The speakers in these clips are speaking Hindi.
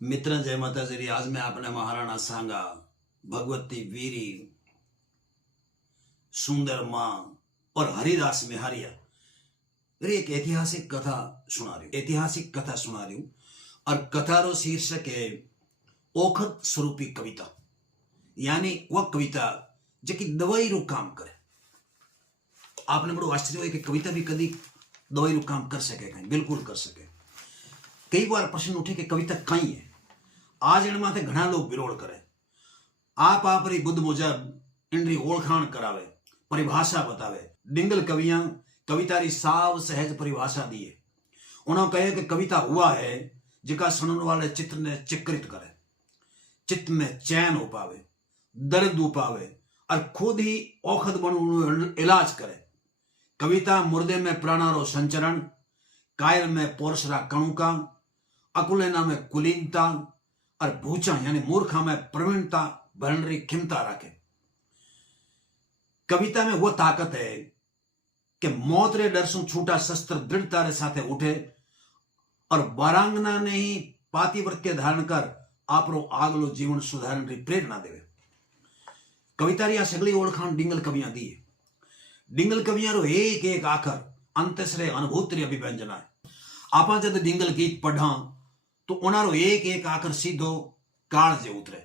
मित्र जय माता जी। आज मैं अपने महाराणा सांगा, भगवती वीरी, सुंदर मां और हरिदास मेहरिया एक ऐतिहासिक कथा सुना रही हूं। और कथारो शीर्षक है ओखद स्वरूपी कविता, यानी वह कविता जो कि दवाई रू काम करे। आपने बड़ो आश्चर्य हो कि कविता भी कभी दवाई रू काम कर सके? कहीं बिल्कुल कर सके। कई बार प्रश्न उठे कि कविता कई है। आज इन माथे घना लोग विरोध करे। आप री बुद्ध मुजब इनरी ओळखाण करावे, परिभाषा बतावे। डिंगल कवियां कविता री साव सहज परिभाषा दिए। उन्होंने कहे कि कविता हुआ है जिका सुनने वाले चित्त ने चित्रित करे, चित्त में चैन हो पावे, दर्द हो पावे और खुद ही औखद बन इलाज करे। कविता मुर्दे में प्राणारो संचरण, कायल में पोरसरा कणुका, अकुलेना में कुलीनता और भूचा यानी मूर्खा में प्रवीणता भरनरी खिमता रखे। कविता में वो ताकत है कि मौत रे डर सु छूटा शस्त्र दृढ़ता रे साथे उठे और वारांगना ने ही पातिव्रत्य धारण कर आपरो आगलो जीवन सुधारण री प्रेरणा देवे। कविता री आ सगली ओळखाण डिंगल कवियां दी है। डिंगल कवियां रो एक एक आखर अंतसरे अनुभूत री अभिव्यंजना है। आपा जद डिंगल गीत पढ़ा तो उनारो एक एक आखर सीधो काल जे उतरे।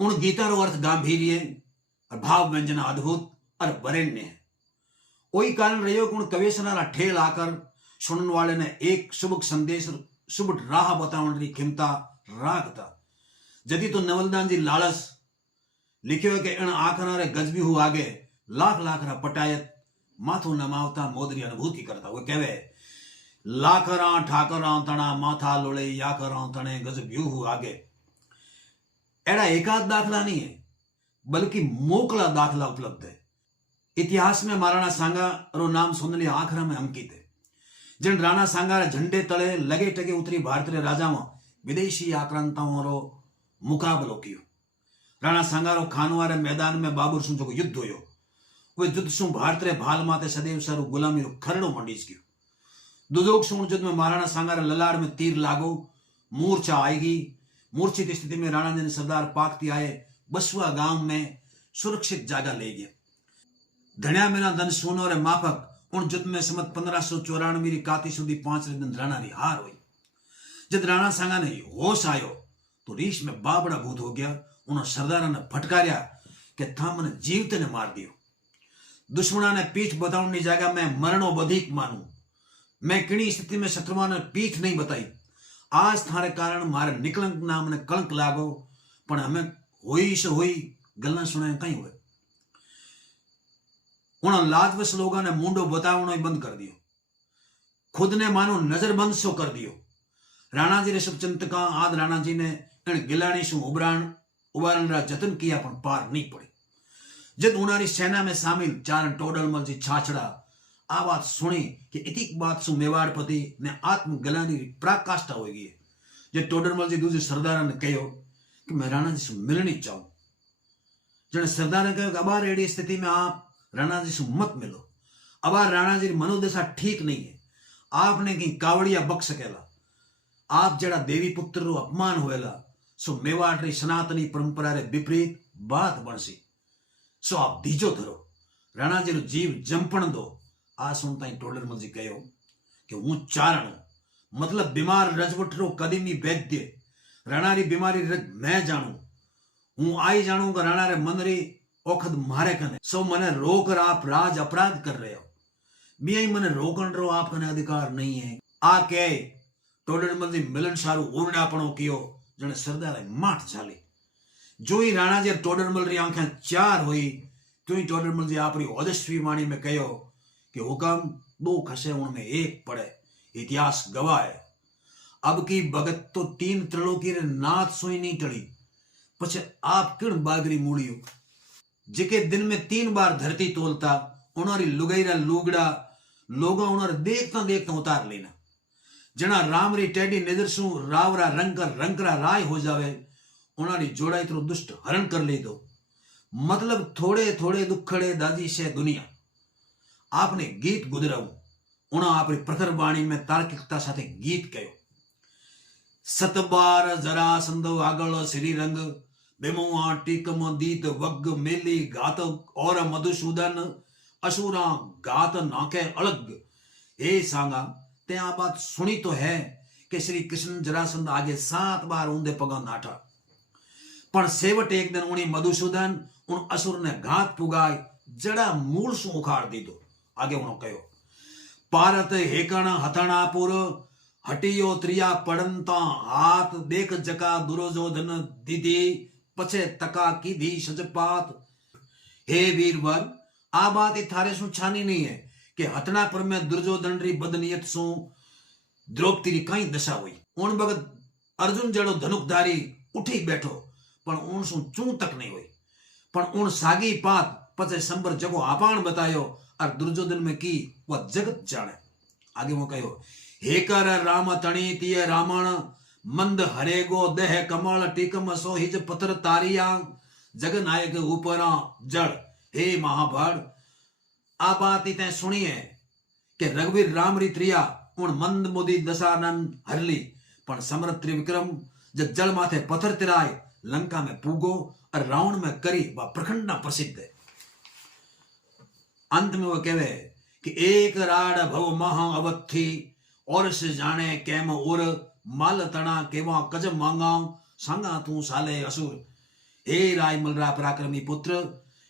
उन गीतारो अर्थ गांभीर्य और भाव व्यंजना अद्भुत और वरेण्य है। वही कारण रहो कि उन कवेशनारा ठेल आकर सुनने वाले ने एक शुभ संदेश, शुभ राह बतावन री खिमता राखता। जदी तो नवलदान जी लालस लिखियो कि इन आखना रे गजबी हु आगे लाख लाख रा पटायत माथो नमावता मोदरी अनुभूति करता। वो कहवे लाखरा ठाकरा तना माथा लोले याकरा तने गजब्यू हु आगे। एड़ा एकाध दाखला नहीं है, बल्कि मोकला दाखला उपलब्ध है। इतिहास में महाराणा सांगा रो नाम सुनने आखरा में अंकित है। जिन राणा सांगा रे झंडे तले लगे टगे उतरी भारतीय राजाओं विदेशी आक्रांताओं रो मुकाबलो कियो। राणा सांगा रो खानवारे मैदान में बाबर सु जो युद्ध होयो, वो युद्ध सु भारतीय भाल माते सदैव सर गुलामी रो खरड़ो मंडीज कियो। दुदोक सु युद्ध में महाराणा सांगा रे ललाड़ में तीर लागो, मूर्छा आएगी। मूर्छित स्थिति में राणा जी ने सरदार पाकती आए बसुआ गांव में सुरक्षित जगह ले गया। धनिया मेना धन सोनो रे माफक उन युद्ध में समत 1594 री काती सुधी 5 दिन राणा री हार हुई। जब राणा सांगा ने होश आयो तो रीछ में बाबड़ा भूत हो गया। उन्होंने सरदारा ने फटकारिया कि था मने जीवते ने मार दियो। दुश्मना ने पीठ बताने जगह मैं मरणो बधिक मानू। मैं किणी स्थिति में शत्रुओं ने पीठ नहीं बताई। आज थारे कारण मारे निकलंक नाम ने कलंक लागो, पण हमें होई से होई गल्ला सुनाए कहीं हुए। उन लाजवश लोगों ने मुंडो बतावनो बंद कर दियो, खुद ने मानो नजरबंद सो कर दियो। राणा जी ने सब चिंतका आद राणा जी ने इन गिलानी सु उबारण रा जतन किया, पण पार नहीं पड़े। जब उनारी सेना में शामिल चार टोडरमल जी छाछड़ा आ बात सुनी कि इतिक बात सु मेवाड़पति ने आत्म गलानी पराकाष्ठा हो गई। जब टोडरमल जी दूसरे सरदार ने कहो कि मैं राणा जी से मिलनी चाहूं। जने सरदार ने कहा कि अबार एडी स्थिति में आप राणा जी से मत मिलो। अबार राणा जी मनोदशा ठीक नहीं है। आपने कहीं कावड़िया बक सकेला। आप जड़ा देवी पुत्र रो अपमान होएला सो मेवाड़ री सनातनी परंपरा रे विपरीत बात बनसी। सो आप दीजो धरो, राणा जी रो जीव जंपण दो। आ सुनता ही टोडरमल जी कहो कि हूँ चारण मतलब बीमार रजवट रो कदीमी वैद्य। राणा री बीमारी मैं जानू। हूँ आई जानू कि राणा रे मन री औखद मारे कने सो मने रोकर आप राज अपराध कर रहे हो। मियाई मने रोकण रो आप कने अधिकार नहीं है। आ के टोडरमल जी मिलन सारू ओरडापणो कियो। जने सरदारे माठ झाली। जो ही राणा जी टोडरमल री आंखें चार हुई तो ही टोडरमल जी आपरी ओजस्वी वाणी में कहो कि हुक्म दो खसे उनमें एक पड़े। इतिहास गवाह है। अब की भगत तो 3 त्रिलोकी रे नाथ सोई नहीं टली, पछे आप किण बागरी मूड़ियो। जिके दिन में 3 बार धरती तोलता उनारी लुगईरा लुगड़ा लोगा उनारे देखता देखता उतार लेना। जना राम री टेडी नजर सु रावरा रंकरा राय हो जावे उनारी जोड़ाई तो दुष्ट हरण कर ले दो। मतलब थोड़े थोड़े दुखड़े दाजी से दुनिया। आपने गीत गुजराऊ उना आपरी प्रखर वाणी में तार्किकता साथे गीत कहो। सतबार जरासंध आगल श्रीरंग बेमुआ टीकम दीत वग मेली गात और मधुसूदन असुरा गात नाके अलग। हे सांगा ते आ बात सुनी तो है कि श्री कृष्ण जरासंध आगे 7 बार ऊंधे पगा नाठा, पण सेवट एक दिन उनी मधुसूदन उन असुर ने घात पुगाई जड़ा मूल सु उखाड़ दीधो। आगे उन्होंने कहो पारत हेकण हथणापुर हटियो त्रिया पड़नता हाथ देख जका दुर्योधन दीदी पछे तका की दी सजपात। हे वीरवर आ बात थारे सु छानी नहीं है कि हथणापुर में दुर्योधन री बदनियत सु द्रौपदी री कई दशा हुई। उन भगत अर्जुन जड़ो धनुकधारी उठी बैठो पण उन सु चू तक नहीं हुई, पण उन सागी पात पचे संबर जगो आपान बतायो और दुर्योधन में की वह जगत जाने। आगे वो कहो हेकर राम तणी तिय रावण मंद हरेगो देह कमल टीकम सो हिज पत्र तारिया जग नायक ऊपरा जड़। हे महाभाड़ आ बात इतने सुनी है कि रघुवीर राम री त्रिया उन मंद मोदी दशानंद हरली, पण समर्थ त्रिविक्रम जब जल माथे पत्थर तिराए लंका में पूगो और रावण में करी वह प्रखंडना प्रसिद्ध है। अंत में वह कहवे कि एक राड भव महा अवथी और से जाने कैम उर माल तना केवा कज मांगा सांगा तू साले असुर। हे राय मलरा पराक्रमी पुत्र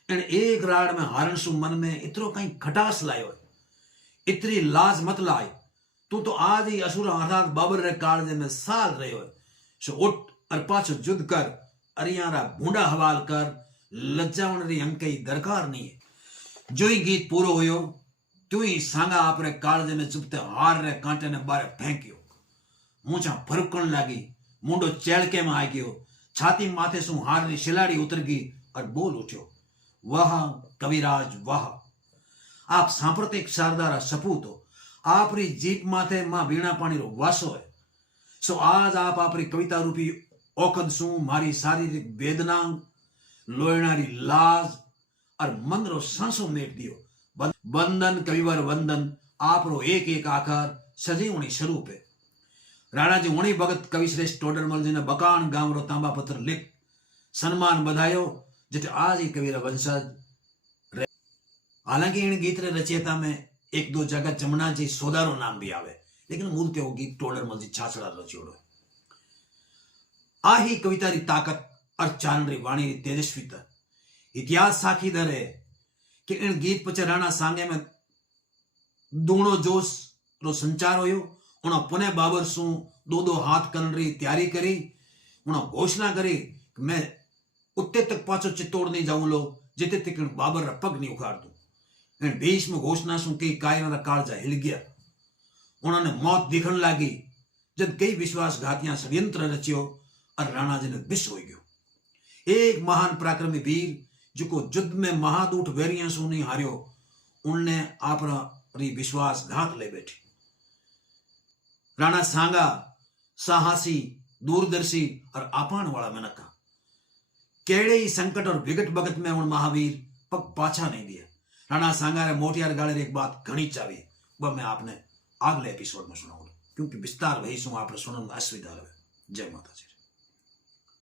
इन एक राड में हारण सु मन में इतरो कहीं खटास लायो, इतनी लाज मत लाय। तू तो आज ही असुर अर्थात बाबर रे कालजे में साल रहे हो। सो उठ और पाछो युद्ध कर अरियारा भूडा हवाल कर लज्जावण री अंकई दरकार नहीं है। जो ही गीत पूरो होयो त्यों ही सांगा आपरे कालजे में चुपते हार रे कांटे ने बारे फेंक्यो। मूछा फरकण लागी, मुंडो चेड़के में आ गयो, छाती माथे सु हार री शिलाड़ी उतर गई और बोल उठ्यो वाह कविराज वाह। आप सांप्रतिक शारदारा सपूत हो, आप री जीप माथे मां वीणा पानी रो वासो है। सो आज आप आपरी कविता रूपी औकद सु मारी शारीरिक वेदना लोयणारी लाज और मन रो सांसो मेट दियो। वंदन कविवर वंदन आपरो एक एक आकार सजीवनी स्वरूप है। राणा जी वणी भगत कवि श्रेष्ठ टोडरमल जी ने बकान गांव रो तांबा पत्र लिख सम्मान बधायो जिते आज ही कविरा वंशज। हालांकि इन गीत रे रचयिता में एक दो जगह जमुना जी सोदारो नाम भी आवे, लेकिन मूल ते वो गीत टोडरमल जी छाछड़ा रचियोड़ो है। आ ही कविता री ताकत और चारण री वाणी री तेजस्वीता इतिहास साखी दरे कि इन गीत पचे राणा सांगे में दूणो जोश रो संचार होयो। उन्हों पुनः बाबर सु दो हाथ करन री तैयारी करी। उन्हों घोषणा करी कि मैं उत्ते तक पाछो चित्तौड़ नहीं जाऊं लो जिते तक बाबर रा पग नहीं उखाड़ दूं। इन भीष्म घोषणा सु कई कायरा रा कालजा हिल गया। उन्होंने मौत दिखण लागी जब कई विश्वासघातियां षड्यंत्र रचियो और राणा जी ने विष हो गयो। एक महान पराक्रमी वीर जो युद्ध में महादूत वैरियां सु नहीं हारियो, उनने आपरा री विश्वासघात ले बैठी। राणा सांगा साहसी दूरदर्शी और आपान वाला मनका केड़े ही संकट और विकट भगत में उन महावीर पग पाछा नहीं दिया। राणा सांगा रे मोटियार गाले एक बात घनी चावी वह मैं आपने अगले एपिसोड में सुनाऊंगा, क्योंकि विस्तार वही सु आप सुनने में असुविधा रहे। जय माता जी।